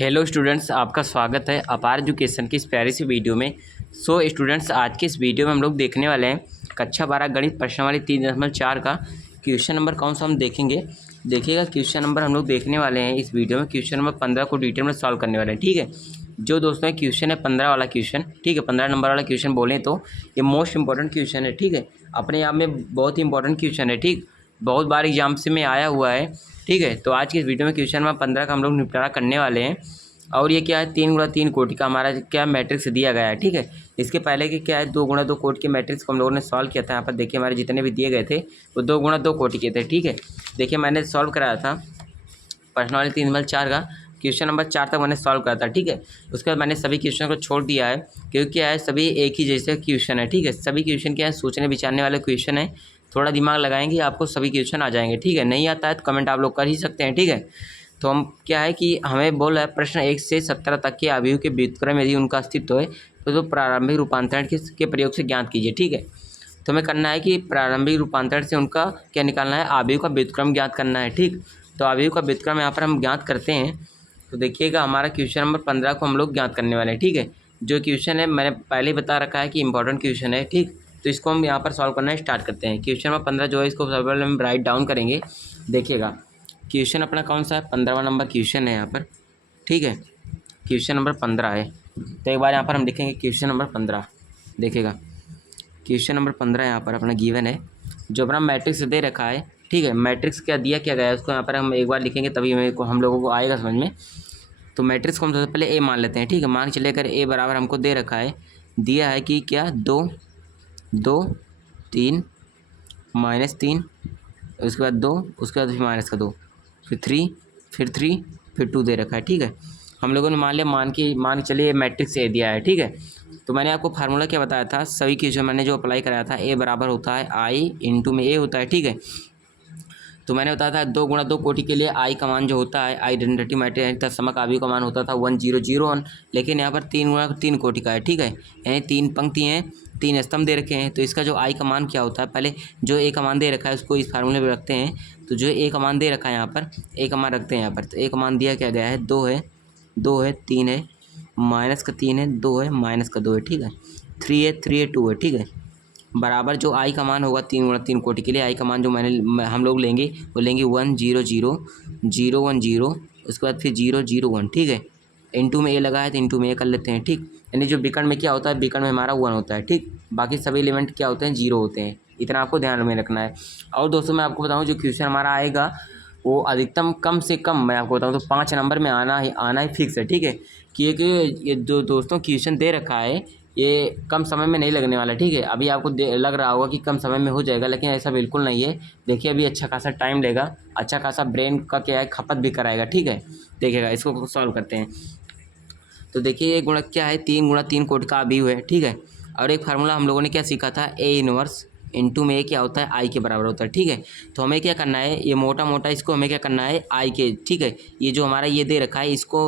Hello students, आपका स्वागत है अपार एजुकेशन की इस प्यारी सी वीडियो में। स्टूडेंट्स, आज के इस वीडियो में हम लोग देखने वाले हैं कक्षा 12 गणित प्रश्नावली 3.4 का क्वेश्चन नंबर कौन सा हम देखेंगे। देखिएगा, क्वेश्चन नंबर हम लोग देखने वाले हैं इस वीडियो में क्वेश्चन नंबर 15 को डिटेल में सॉल्व करने वाले हैं। ठीक है, जो दोस्तों क्वेश्चन है 15 वाला क्वेश्चन, ठीक है, 15 नंबर वाला क्वेश्चन बोलें तो ये मोस्ट इंपॉर्टेंट क्वेश्चन है। ठीक है, अपने आप में बहुत ही इंपॉर्टेंट क्वेश्चन है। ठीक, बहुत बार एग्जाम से में आया हुआ है। ठीक है, तो आज की इस वीडियो में क्वेश्चन नंबर 15 का हम लोग निपटारा करने वाले हैं। और ये क्या है, 3 × 3 कोटि का हमारा क्या मैट्रिक्स दिया गया है। ठीक है, इसके पहले कि क्या है 2 × 2 कोटि के मैट्रिक्स को हम लोगों ने सॉल्व किया था। यहाँ पर देखिए, हमारे जितने भी दिए गए थे वो 2 × 2 कोटि के थे। ठीक है, देखिए मैंने सॉल्व कराया था प्रश्नावली 3.4 का क्वेश्चन नंबर 4 तक मैंने सॉल्व करा था। ठीक है, उसके बाद मैंने सभी क्वेश्चन को छोड़ दिया है क्योंकि क्या है, सभी एक ही जैसे क्वेश्चन है। ठीक है, सभी क्वेश्चन क्या है, सोचने विचारने वाले क्वेश्चन है। थोड़ा दिमाग लगाएंगे आपको सभी क्वेश्चन आ जाएंगे। ठीक है, नहीं आता है तो कमेंट आप लोग कर ही सकते हैं। ठीक है, तो हम क्या है कि हमें बोल रहा है प्रश्न 1 से 17 तक के अवयव के व्युत्क्रम यदि उनका अस्तित्व है तो प्रारंभिक रूपांतरण के प्रयोग से ज्ञात कीजिए। ठीक है, तो हमें करना है कि प्रारंभिक रूपांतरण से उनका क्या निकालना है, अवयव का व्युत्क्रम ज्ञात करना है। ठीक, तो अवयव का व्युत्क्रम यहाँ पर हम ज्ञात करते हैं। तो देखिएगा, हमारा क्वेश्चन नंबर 15 को हम लोग ज्ञात करने वाले हैं। ठीक है, जो क्वेश्चन है मैंने पहले ही बता रखा है कि इंपॉर्टेंट क्वेश्चन है। ठीक, तो इसको हम यहाँ पर सॉल्व करना स्टार्ट करते हैं। क्वेश्चन नंबर 15 जो है इसको सबसे पहले हम राइट डाउन करेंगे। देखिएगा, क्वेश्चन अपना कौन सा है, 15वां नंबर क्वेश्चन है यहाँ पर। ठीक है, क्वेश्चन नंबर 15 है। तो एक बार यहाँ पर हम लिखेंगे क्वेश्चन नंबर 15। देखिएगा, क्वेश्चन नंबर 15 यहाँ पर अपना गिवन है, जो अपना मैट्रिक्स दे रखा है। ठीक है, मैट्रिक्स क्या दिया क्या गया है उसको यहाँ पर हम एक बार लिखेंगे तभी हम लोगों को आएगा समझ में। तो मैट्रिक्स को हम सबसे पहले ए मान लेते हैं। ठीक है, मान चले कर ए बराबर हमको दे रखा है, दिया है कि क्या 2 2 3 -3, उसके बाद 2, उसके बाद फिर -2, फिर 3, फिर 3, फिर 2 दे रखा है। ठीक है, हम लोगों ने मान लिया, मान के चलिए मैट्रिक्स ए दिया है। ठीक है, तो मैंने आपको फार्मूला क्या बताया था, सभी क्वेश्चन मैंने जो अप्लाई कराया था, ए बराबर होता है आई इंटू में ए होता है। ठीक है, तो मैंने बताया था 2 × 2 कोटि के लिए आई का मान जो होता है, आइडेंटिटी मैट्रिक्स तत्समक अवयव का मान होता था 1 0 0 1, लेकिन यहाँ पर 3 × 3 कोटि का है। ठीक है, यानी 3 पंक्ति हैं, 3 स्तंभ दे रखे हैं, तो इसका जो आई का मान क्या होता है, पहले जो ए का मान दे रखा है उसको इस फार्मूले में रखते हैं। तो जो ए का मान दे रखा है यहाँ पर, ए का मान रखते हैं यहाँ पर, तो ए का मान दिया क्या गया है, 2 है, 2 है, 3 है, -3 है, 2 है, -2 है। ठीक है, 3 है, 3 है, 2 है। ठीक है, बराबर जो आई का मान होगा 3 × 3 कोटि के लिए आई का मान जो हम लोग लेंगे वो लेंगे 1 0 0 0 1 0, उसके बाद फिर 0 0 1। ठीक है, इंटू में ए लगा है तो इंटू में ए कर लेते हैं। ठीक, यानी जो विकर्ण में क्या होता है, विकर्ण में हमारा 1 होता है। ठीक, बाकी सभी एलिमेंट क्या होते हैं, 0 होते हैं। इतना आपको ध्यान में रखना है। और दोस्तों मैं आपको बताऊँ, जो क्वेश्चन हमारा आएगा वो अधिकतम कम से कम मैं आपको बताऊँ तो 5 नंबर में आना ही फिक्स है। ठीक है, क्योंकि ये जो दोस्तों क्वेश्चन दे रखा है ये कम समय में नहीं लगने वाला। ठीक है, अभी आपको लग रहा होगा कि कम समय में हो जाएगा, लेकिन ऐसा बिल्कुल नहीं है। देखिए, अभी अच्छा खासा टाइम लेगा, अच्छा खासा ब्रेन का क्या है खपत भी कराएगा। ठीक है, देखिएगा इसको सॉल्व करते हैं। तो देखिए, ये गुणक क्या है, 3 × 3 कोटि का अवयव है। ठीक है, और एक फार्मूला हम लोगों ने क्या सीखा था, ए इनवर्स इंटू में ए क्या होता है, आई के बराबर होता है। ठीक है, तो हमें क्या करना है, ये मोटा मोटा इसको हमें क्या करना है, आई के। ठीक है, ये जो हमारा ये दे रखा है इसको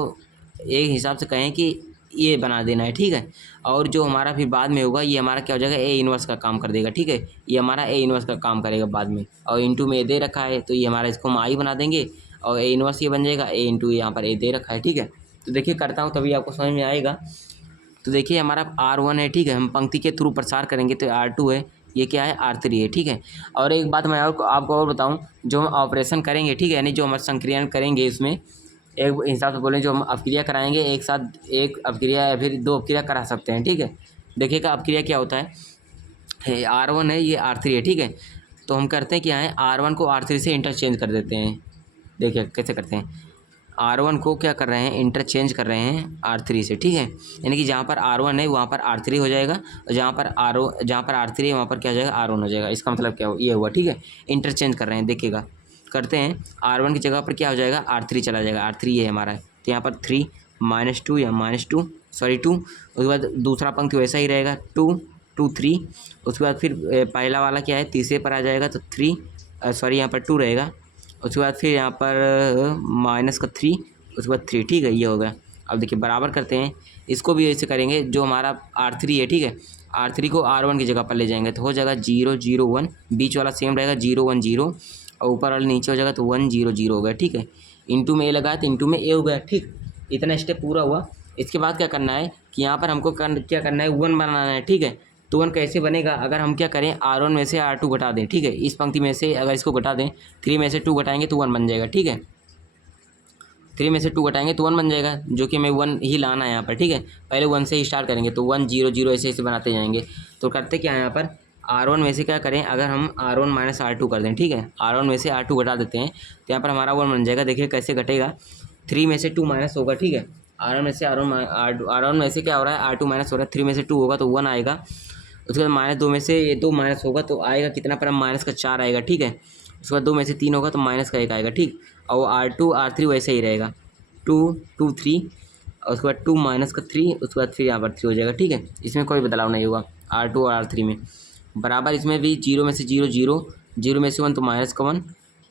एक हिसाब से कहें कि ये बना देना है। ठीक है, और जो हमारा फिर बाद में होगा ये हमारा क्या हो जाएगा, ए इनवर्स का काम कर देगा। ठीक है, ये हमारा ए इनवर्स का काम करेगा बाद में, और इंटू में ए दे रखा है तो ये हमारा इसको हम आई बना देंगे, और ए इनवर्स ये बन जाएगा, ए इंटू यहाँ पर ए दे रखा है। ठीक है, तो देखिए करता हूँ तभी आपको समझ में आएगा। तो देखिए, हमारा R1 है। ठीक है, हम पंक्ति के थ्रू प्रसार करेंगे तो R2 है, ये क्या है, R3 है। ठीक है, और एक बात मैं आपको और बताऊं, जो हम ऑपरेशन करेंगे, ठीक है, यानी जो हम संक्रियन करेंगे इसमें एक हिसाब से बोलें, जो हम अपक्रिया कराएंगे एक साथ एक अपक्रिया या फिर 2 अपक्रिया करा सकते हैं। ठीक है, देखिएगा अपक्रिया क्या होता है, R1 है, ये R3 है। ठीक है, तो हम करते हैं क्या है, R1 को R3 से इंटरचेंज कर देते हैं। देखिए कैसे करते हैं, R1 को क्या कर रहे हैं, इंटरचेंज कर रहे हैं R3 से। ठीक है, यानी कि जहाँ पर R1 है वहाँ पर R3 हो जाएगा, और जहाँ पर R3 है वहाँ पर क्या हो जाएगा, R1 हो जाएगा। इसका मतलब क्या हो, ये हुआ। ठीक है, इंटरचेंज कर रहे हैं। देखिएगा करते हैं, R1 की जगह पर क्या हो जाएगा, R3 चला जाएगा। R3 ये हमारा है, तो यहाँ पर 3 -2 या -2 सॉरी 2, उसके बाद दूसरा पंक्ति वैसा ही रहेगा 2 2 3, उसके बाद फिर पहला वाला क्या है, तीसरे पर आ जाएगा तो 3 सॉरी यहाँ पर 2 रहेगा, उसके बाद फिर यहाँ पर -3, उसके बाद 3। ठीक है, ये हो गया। अब देखिए बराबर करते हैं, इसको भी ऐसे करेंगे, जो हमारा R3 है। ठीक है, R3 को R1 की जगह पर ले जाएंगे तो हो जाएगा 0 0 1, बीच वाला सेम रहेगा 0 1 0, और ऊपर वाला नीचे हो जाएगा तो 1 0 0 हो गया। ठीक है, इंटू में ए लगा तो इंटू में ए हो गया। ठीक, इतना स्टेप पूरा हुआ। इसके बाद क्या करना है कि यहाँ पर हमको क्या करना है, 1 बनाना है, ठीक है। तो 1 कैसे बनेगा, अगर हम क्या करें R1 में से R2 घटा दें, ठीक है। इस पंक्ति में से अगर इसको घटा दें, 3 में से 2 घटाएंगे तो 1 बन जाएगा, ठीक है। 3 में से 2 घटाएंगे तो 1 बन जाएगा, जो कि हमें 1 ही लाना है यहाँ पर, ठीक है। पहले 1 से ही स्टार्ट करेंगे, तो 1 0 0 ऐसे ऐसे बनाते जाएंगे। तो करते क्या है यहाँ पर, R1 में से क्या करें, अगर हम R1 माइनस R2 कर दें, ठीक है। R1 में से R2 घटा देते हैं तो यहाँ पर हमारा 1 बन जाएगा। देखिए कैसे घटेगा, 3 में से 2 माइनस होगा, ठीक है। R1 में से R1 में से क्या हो रहा है, R2 माइनस हो रहा है, 3 में से 2 होगा तो 1 आएगा। उसके बाद -2 में से ये 2 माइनस होगा तो आएगा कितना पर, माइनस का 4 आएगा, ठीक है। उसके बाद 2 में से 3 होगा तो माइनस का 1 आएगा, ठीक। और R2 R3 वैसे ही रहेगा, 2 2 3, और उसके बाद 2 माइनस का 3, उसके बाद फिर यहाँ पर 3 हो जाएगा, ठीक है। इसमें कोई बदलाव नहीं होगा R2 और R3 में। बराबर इसमें भी 0 में से 0 0, 0 में से 1 तो माइनस का 1,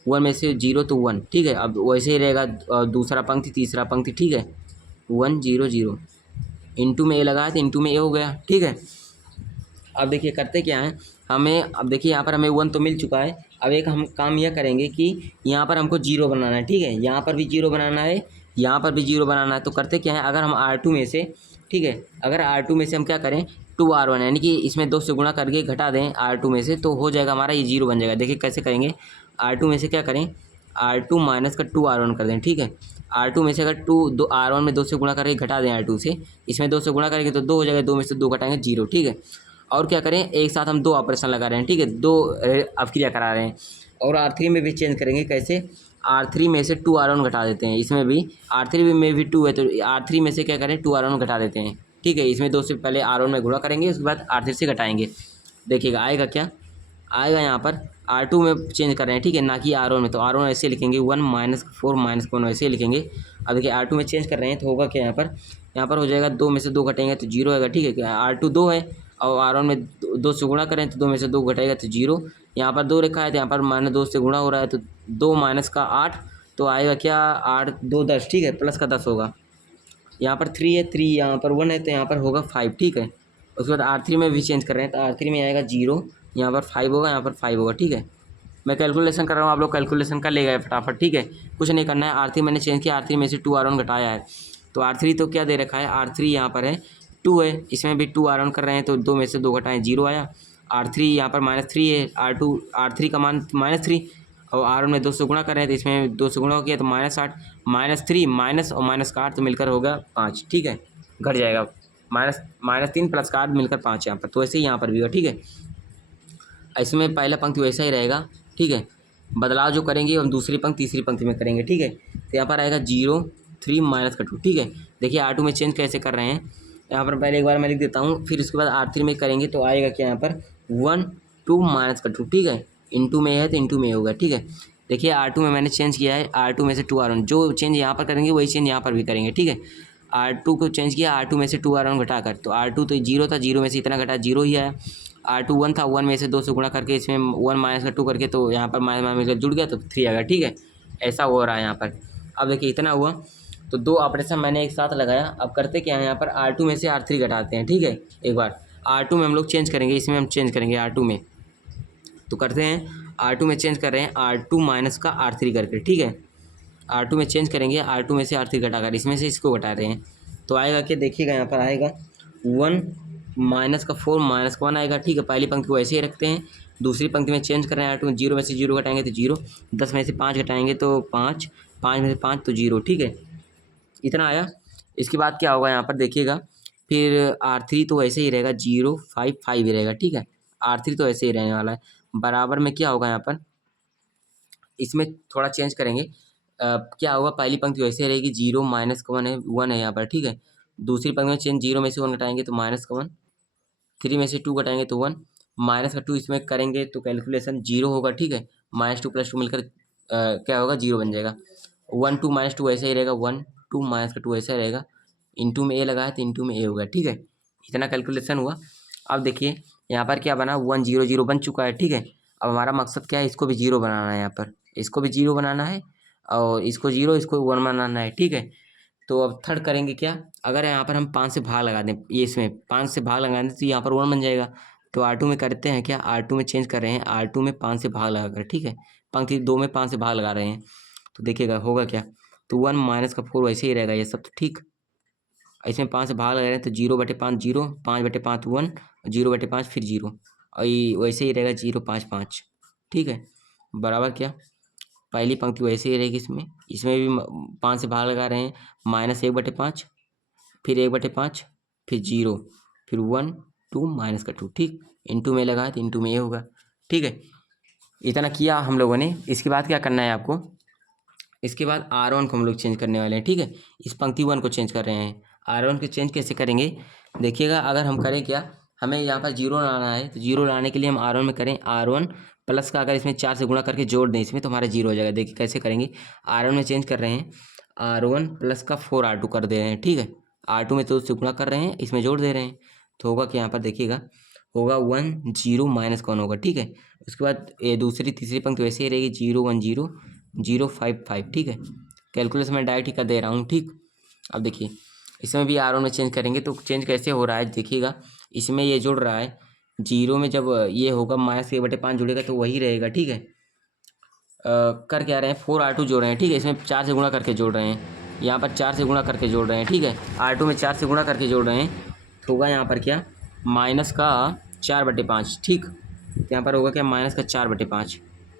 1 में से 0 तो 1, ठीक है। अब वैसे ही रहेगा दूसरा पंक्ति तीसरा पंक्ति, ठीक है। 1 0 0 इंटू में ए लगा है तो इंटू में ए हो गया, ठीक है। अब देखिए करते क्या है, हमें अब देखिए यहाँ पर हमें 1 तो मिल चुका है। अब एक हम काम यह करेंगे कि यहाँ पर हमको 0 बनाना है, ठीक है। यहाँ पर भी 0 बनाना है, यहाँ पर भी 0 बनाना है। तो करते क्या है, अगर हम R2 में से, ठीक है, अगर R2 में से हम क्या करें 2R1, यानी कि इसमें 2 से गुणा करके घटा दें R2 में से, तो हो जाएगा हमारा ये 0 बन जाएगा। देखिए कैसे करेंगे, R2 में से क्या करें, R2 माइनस का 2R1 कर दें, ठीक है। R2 में से अगर 2 R1 में 2 से गुणा करके घटा दें R2 से, इसमें 2 से गुणा करेंगे तो 2 हो जाएगा, 2 में से 2 घटाएंगे 0, ठीक है। और क्या करें, एक साथ हम 2 ऑपरेशन लगा रहे हैं, ठीक है, 2 अवक्रिया करा रहे हैं। और R3 में भी चेंज करेंगे, कैसे, R3 में से 2R1 घटा देते हैं, इसमें भी R3 में भी 2 है तो R3 में से क्या करें 2R1 घटा देते हैं, ठीक है। इसमें 2 से पहले R1 में गुणा करेंगे, उसके बाद R3 से घटाएंगे। देखिएगा आएगा क्या, आएगा यहाँ पर R2 में चेंज कर रहे हैं, ठीक है, ना कि R1 में। तो R1 ऐसे लिखेंगे 1 माइनस 4 माइनस 1 वैसे ही लिखेंगे। अब देखिए R2 में चेंज कर रहे हैं तो होगा क्या, यहाँ पर हो जाएगा 2 में से 2 घटेंगे तो 0 आएगा, ठीक है। R2 2 है और R1 में 2 से गुणा करें तो 2 में से 2 घटेगा तो 0। यहाँ पर 2 रखा है तो यहाँ पर -2 से गुणा हो रहा है तो 2 माइनस का 8, तो आएगा क्या 8 2 10, ठीक है, प्लस का 10 होगा। यहाँ पर 3 है, 3 यहाँ पर 1 है तो यहाँ पर होगा 5, ठीक है। उसके बाद R3 में भी चेंज कर रहे हैं तो R3 में आएगा 0, यहाँ पर 5 होगा, यहाँ पर 5 होगा, ठीक है। मैं कैलकुलेशन कर रहा हूँ, आप लोग कैलकुलेशन कर ले गए फटाफट, ठीक है। कुछ नहीं करना है, R3 मैंने चेंज किया, R3 में से 2R1 घटाया है तो R3 तो क्या दे रखा है, R3 यहाँ पर है 2 है, इसमें भी 2R1 कर रहे हैं तो 2 में से 2 घटाएं 0 आया। R3 यहाँ पर -3 है, R3 का मान -3, और R1 में 2 से गुणा कर रहे हैं तो इसमें 2 से गुणा हो गया तो -8, -3 माइनस और माइनस का 8 तो मिलकर होगा 5, ठीक है, घट जाएगा। -3 प्लस का 8 मिलकर 5 यहाँ पर, तो ऐसे ही यहाँ पर भी होगा, ठीक है। इसमें पहला पंक्ति वैसा ही रहेगा, ठीक है। बदलाव जो करेंगे हम दूसरी पंक्ति तीसरी पंक्ति में करेंगे, ठीक है। तो यहाँ पर आएगा 0 3 माइनस का 2, ठीक है। देखिए R2 में चेंज कैसे कर रहे हैं, यहाँ पर पहले एक बार मैं लिख देता हूँ, फिर उसके बाद R3 में करेंगे तो आएगा क्या, यहाँ पर 1 2 माइनस का 2, ठीक है। इंटू में है तो इंटू में होगा, ठीक है। देखिए R2 में मैंने चेंज किया है, R2 में से 2R1, जो चेंज यहाँ पर करेंगे वही चेंज यहाँ पर भी करेंगे, ठीक है। R2 को चेंज किया R2 में से 2R1 घटाकर, तो R2 तो 0 था, 0 में से इतना घटा 0 ही आया। R2 1 था, 1 में से 2 से गुणा करके इसमें 1 माइनस का 2 करके तो यहाँ पर माइनस मिलकर जुड़ गया तो 3 आ गया, ठीक है। ऐसा हो रहा है यहाँ पर। अब देखिए इतना हुआ तो 2 ऑपरेशन मैंने एक साथ लगाया। अब करते क्या है, यहाँ पर R2 में से R3 घटाते हैं, ठीक है। एक बार R2 में हम लोग चेंज करेंगे, इसमें हम चेंज करेंगे R2 में, तो करते हैं R2 में चेंज कर रहे हैं R2 माइनस का R3 करके, ठीक है। R2 में चेंज करेंगे, R2 में से R3 घटाकर इसमें से इसको घटा रहे हैं तो आएगा क्या, देखिएगा यहाँ पर आएगा 1 माइनस का 4 माइनस का 1 आएगा, ठीक है। पहली पंक्ति को ऐसे ही रखते हैं, दूसरी पंक्ति में चेंज कर रहे हैं R2 में, 0 में से 0 घटाएंगे तो 0, 10 में से 5 घटाएंगे तो 5, 5 में से 5 तो 0, ठीक है। इतना आया। इसके बाद क्या होगा यहाँ पर देखिएगा, फिर R3 तो ऐसे ही रहेगा 0 5 5 ही रहेगा, ठीक है। R3 तो ऐसे ही रहने वाला है। बराबर में क्या होगा यहाँ पर, इसमें थोड़ा चेंज करेंगे। क्या होगा, पहली पंक्ति वैसे रहेगी 0 माइनस का 1 है यहाँ पर, ठीक है। दूसरी पंक्ति में चेंज, 0 में से 1 घटाएंगे तो माइनस का 1, 3 में से 2 घटाएंगे तो 1, माइनस का 2 इसमें करेंगे तो कैलकुलेशन 0 होगा, ठीक है। -2 + 2 मिलकर क्या होगा 0 बन जाएगा। 1 2 - 2 ऐसा ही रहेगा, 1 2 माइनस का 2 ऐसा रहेगा, इंटू में ए लगाया तो इंटू में ए होगा, ठीक है। इतना कैलकुलेशन हुआ। अब देखिए यहाँ पर क्या बना, 1 0 0 बन चुका है, ठीक है। अब हमारा मकसद क्या है, इसको भी 0 बनाना है, यहाँ पर इसको भी 0 बनाना है और इसको 0 इसको 1 बनाना है, ठीक है। तो अब थर्ड करेंगे क्या, अगर यहाँ पर हम 5 से भाग लगा दें, ये इसमें 5 से भाग लगा दें तो यहाँ पर 1 बन जाएगा। तो R2 में करते हैं क्या, R2 में चेंज कर रहे हैं, R2 में 5 से भाग लगा कर, ठीक है। पंक्ति 2 में 5 से भाग लगा रहे हैं तो देखिएगा होगा क्या, तो 1 माइनस का 4 वैसे ही रहेगा ये सब तो ठीक। इसमें 5 से भाग लगा रहे हैं तो 0/5 0, 5/5 1, 0/5 फिर 0, और ये वैसे ही रहेगा 0.5 ठीक है। बराबर क्या, पहली पंक्ति वैसे ही रहेगी इसमें भी 5 से भाग लगा रहे हैं, -1/5 फिर 1/5 फिर 0 फिर 1 2 माइनस का 2 ठीक। इंटू में लगा तो इंटू में ये होगा ठीक है। इतना किया हम लोगों ने। इसके बाद क्या करना है आपको, इसके बाद R1 को हम लोग चेंज करने वाले हैं ठीक है। इस पंक्ति 1 को चेंज कर रहे हैं। R1 को चेंज कैसे करेंगे देखिएगा, अगर हम करें क्या, हमें यहाँ पर 0 लाना है तो 0 लाने के लिए हम R1 में करें R1 प्लस का अगर इसमें 4 से गुणा करके जोड़ दें इसमें तो हमारा 0 हो जाएगा। देखिए कैसे करेंगे, R1 में चेंज कर रहे हैं, R1 प्लस का 4R2 कर दे रहे हैं ठीक है। R2 में तो उससे गुणा कर रहे हैं, इसमें जोड़ दे रहे हैं तो होगा कि यहाँ पर देखिएगा होगा 1 0 माइनस कौन होगा ठीक है। उसके बाद ये दूसरी तीसरी पंक्ति वैसे ही रहेगी 0 1 0 0 5 5 ठीक है। कैलकुलेशन में डायरेक्ट ही कर दे रहा हूँ ठीक। अब देखिए इसमें भी R1 में चेंज करेंगे तो चेंज कैसे हो रहा है देखिएगा, इसमें ये जुड़ रहा है 0 में जब ये होगा -1/5 जुड़ेगा तो वही रहेगा ठीक है। कर क्या रहे हैं 4R2 जोड़ रहे हैं ठीक है। इसमें 4 से गुणा करके जोड़ रहे हैं, यहाँ पर 4 से गुणा करके जोड़ रहे हैं ठीक है। R2 में 4 से गुणा करके जोड़ रहे हैं तो होगा यहाँ पर क्या माइनस का 4/5 ठीक। तो यहाँ पर होगा क्या माइनस का 4/5,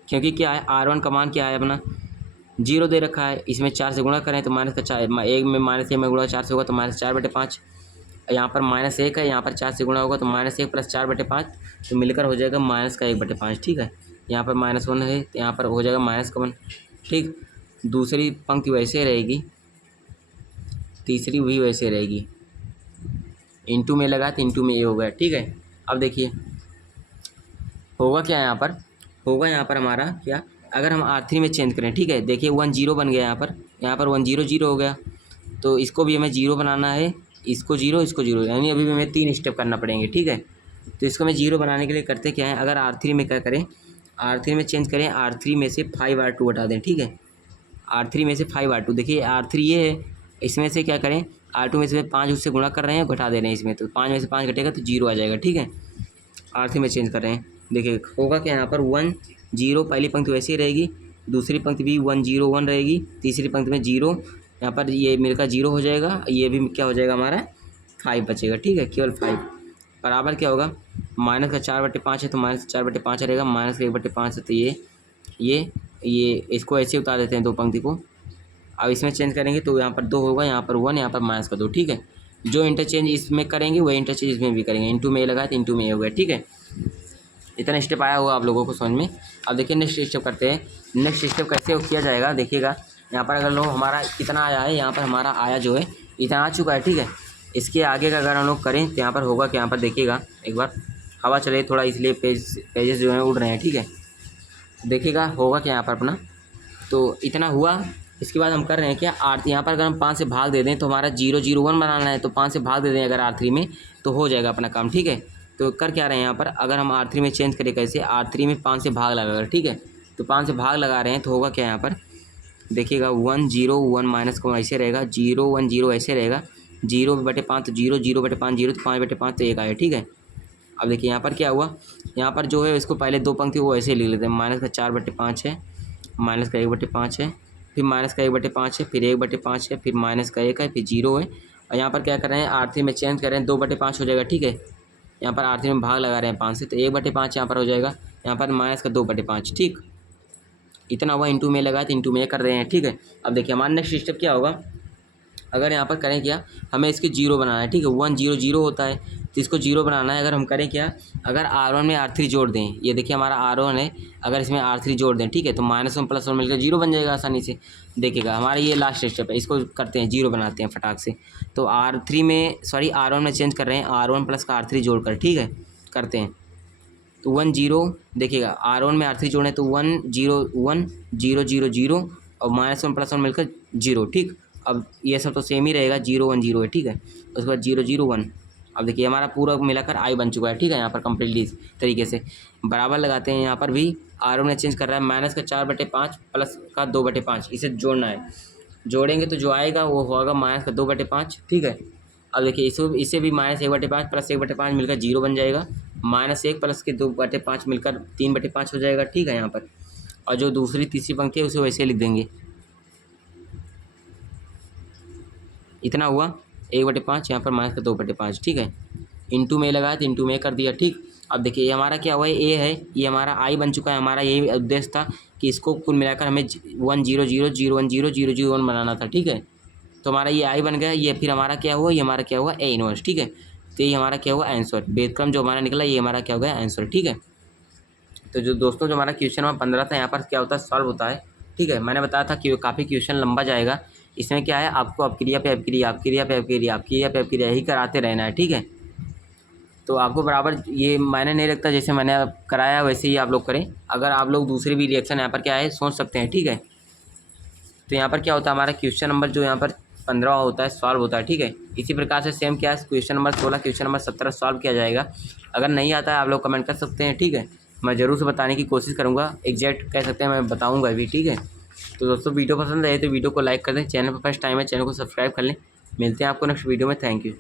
क्योंकि क्या है R1 का मान क्या है अपना 0 दे रखा है। इसमें 4 से गुणा करें तो माइनस का 4, एक में -1 में गुणा 4 से होगा तो -4/5। यहाँ पर -1 है, यहाँ पर 4 से गुणा होगा तो -1 प्लस 4/5 तो मिलकर हो जाएगा -1/5 ठीक है। यहाँ पर -1 है तो यहाँ पर हो जाएगा -1 ठीक। दूसरी पंक्ति वैसे रहेगी, तीसरी भी वैसे रहेगी, इंटू में लगा तो इंटू में ये हो गया ठीक है। अब देखिए होगा क्या, होगा यहाँ पर हमारा क्या, अगर हम R3 में चेंज करें ठीक है। देखिए 1 0 बन गया, यहाँ पर 1 0 0 हो गया तो इसको भी हमें 0 बनाना है, इसको 0 इसको 0, यानी अभी भी हमें 3 स्टेप करना पड़ेंगे ठीक है। तो इसको हमें 0 बनाने के लिए करते क्या है, अगर R3 में क्या करें, R3 में चेंज करें, R3 में से 5R2 हटा दें ठीक है। R3 में से 5R2 देखिए R3 ये है, इसमें से क्या करें R2 में से 5 उससे गुणा कर रहे हैं, घटा दे रहे हैं इसमें, तो 5 में से 5 घटेगा तो 0 आ जाएगा ठीक है। R3 में चेंज कर रहे हैं, देखिए होगा क्या यहाँ पर 1 0, पहली पंक्ति वैसे ही रहेगी, दूसरी पंक्ति भी 1 0 1 रहेगी, तीसरी पंक्ति में 0, यहाँ पर ये मिलकर 0 हो जाएगा, ये भी क्या हो जाएगा हमारा 5 बचेगा ठीक है, केवल 5। बराबर क्या होगा, माइनस का 4/5 है तो -4/5 रहेगा, -1/5 है तो ये इसको ऐसे उतार देते हैं दो पंक्ति को। अब इसमें चेंज करेंगे तो यहाँ पर 2 होगा, यहाँ पर 1, यहाँ पर माइनस का 2 ठीक है। जो इंटरचेंज इसमें करेंगे वही इंटरचेंज इसमें भी करेंगे, इंटू में लगाए तो इंटू में हो गया ठीक है। इतना स्टेप आया हुआ आप लोगों को समझ में। अब देखिए नेक्स्ट स्टेप करते हैं। नेक्स्ट स्टेप कैसे किया जाएगा देखिएगा, यहाँ पर अगर लोग हमारा कितना आया है, यहाँ पर हमारा आया जो है इतना आ चुका है ठीक है। इसके आगे का अगर हम लोग करें तो यहाँ पर होगा कि यहाँ पर देखिएगा एक बार हवा चले थोड़ा, इसलिए पेजेस जो है उड़ रहे हैं ठीक है। देखिएगा होगा क्या यहाँ पर अपना, तो इतना हुआ। इसके बाद हम कर रहे हैं क्या, यहाँ पर अगर हम 5 से भाग दे दें तो हमारा 0 0 1 बनाना है, तो 5 से भाग दे दें अगर R3 में तो हो जाएगा अपना काम ठीक है। तो कर क्या रहे हैं यहाँ पर, अगर हम R3 में चेंज करें कैसे, R3 में 5 से भाग लगा कर ठीक है। तो 5 से भाग लगा रहे हैं तो होगा क्या यहाँ पर देखिएगा 1 0 1 माइनस को ऐसे रहेगा, 0 1 0 ऐसे रहेगा, 0/5 तो 0 0/5 0 तो 5/5 तो 1 आया ठीक है। अब देखिए यहाँ पर क्या हुआ, यहाँ पर जो है इसको पहले दो पंक्ति वो ऐसे लिख लेते हैं, -4/5 है, -1/5 है, फिर -1/5 है, फिर 1/5 है, फिर -1 है, फिर 0 है। और यहाँ पर क्या कर रहे हैं R3 में चेंज कर रहे हैं, 2/5 हो जाएगा ठीक है। यहाँ पर R3 में भाग लगा रहे हैं 5 से तो 1/5 यहाँ पर हो जाएगा, यहाँ पर -2/5 ठीक। इतना हुआ, इंटू में लगा तो इंटू में कर रहे हैं ठीक है। अब देखिए हमारा नेक्स्ट स्टेप क्या होगा, अगर यहाँ पर करें क्या, हमें इसके 0 बनाना है ठीक है। 1 0 0 होता है तो इसको 0 बनाना है। अगर हम करें क्या, अगर R1 में R3 जोड़ दें, ये देखिए हमारा R1 है, अगर इसमें R3 जोड़ दें ठीक है तो -1 + 1 मिलकर 0 बन जाएगा आसानी से। देखिएगा हमारा ये लास्ट स्टेप है, इसको करते हैं 0 बनाते हैं फटाक से। तो R1 में चेंज कर रहे हैं, R1 प्लस का R3 जोड़कर ठीक है करते हैं। तो 1 0 देखिएगा R1 में R3 जोड़ें तो 1 0 1 0 0 0 और -1 + 1 मिलकर 0 ठीक। अब ये सब तो सेम ही रहेगा, 0 1 0 है ठीक है। उसके बाद 0 0 1, अब देखिए हमारा पूरा मिलाकर I बन चुका है ठीक है। यहाँ पर कम्प्लीटली इस तरीके से बराबर लगाते हैं। यहाँ पर भी R1 में चेंज कर रहा है, -4/5 प्लस का 2/5, इसे जोड़ना है। जोड़ेंगे तो जो आएगा वो होगा -2/5 ठीक है। अब देखिए इसे भी -1/5 प्लस 1/5 मिलकर 0 बन जाएगा, -1 प्लस के 2/5 मिलकर 3/5 हो जाएगा ठीक है यहाँ पर। और जो दूसरी तीसरी पंक्ति है उसे वैसे लिख देंगे, इतना हुआ 1/5, यहाँ पर माइनस का 2/5, ठीक है। इंटू में लगाया तो इंटू में कर दिया, ठीक। अब देखिए ये हमारा क्या हुआ है, ए है, ये हमारा आई बन चुका है। हमारा यही उद्देश्य था कि इसको कुल मिलाकर हमें 1 0 0 0 1 0 0 0 1 बनाना था, ठीक है। तो हमारा ये आई बन गया, ये फिर हमारा क्या हुआ, ये हमारा क्या हुआ, ए इनवर्स, ठीक है। तो ये हमारा क्या हुआ, आंसर, वेदक्रम जो हमारा निकला ये हमारा क्या हो गया, आंसर, ठीक है। तो जो दोस्तों जो हमारा क्वेश्चन नंबर 15 था, यहाँ पर क्या होता है, सॉल्व होता है, ठीक है। मैंने बताया था कि काफ़ी क्वेश्चन लंबा जाएगा। इसमें क्या है, आपको अपक्रिया पे अपक्रिया, अपक्रिया पे अपक्रिया, अपक्रिया पे अपक्रिया यही कराते रहना है, ठीक है। तो आपको बराबर ये मायने नहीं रखता, जैसे मैंने कराया वैसे ही आप लोग करें। अगर आप लोग दूसरे भी रिएक्शन यहाँ पर क्या है सोच सकते हैं, ठीक है। तो यहाँ पर क्या होता है, हमारा क्वेश्चन नंबर जो यहाँ पर 15 होता है सॉल्व होता है, ठीक है। इसी प्रकार से सेम क्या है, question number 16, question number 17 solve किया जाएगा। अगर नहीं आता है आप लोग कमेंट कर सकते हैं, ठीक है। मैं ज़रूर से बताने की कोशिश करूँगा, एग्जैक्ट कह सकते हैं मैं बताऊँगा अभी, ठीक है। तो दोस्तों वीडियो पसंद आए तो वीडियो को लाइक कर दें, चैनल पर फर्स्ट टाइम है चैनल को सब्सक्राइब कर लें। मिलते हैं आपको नेक्स्ट वीडियो में, थैंक यू।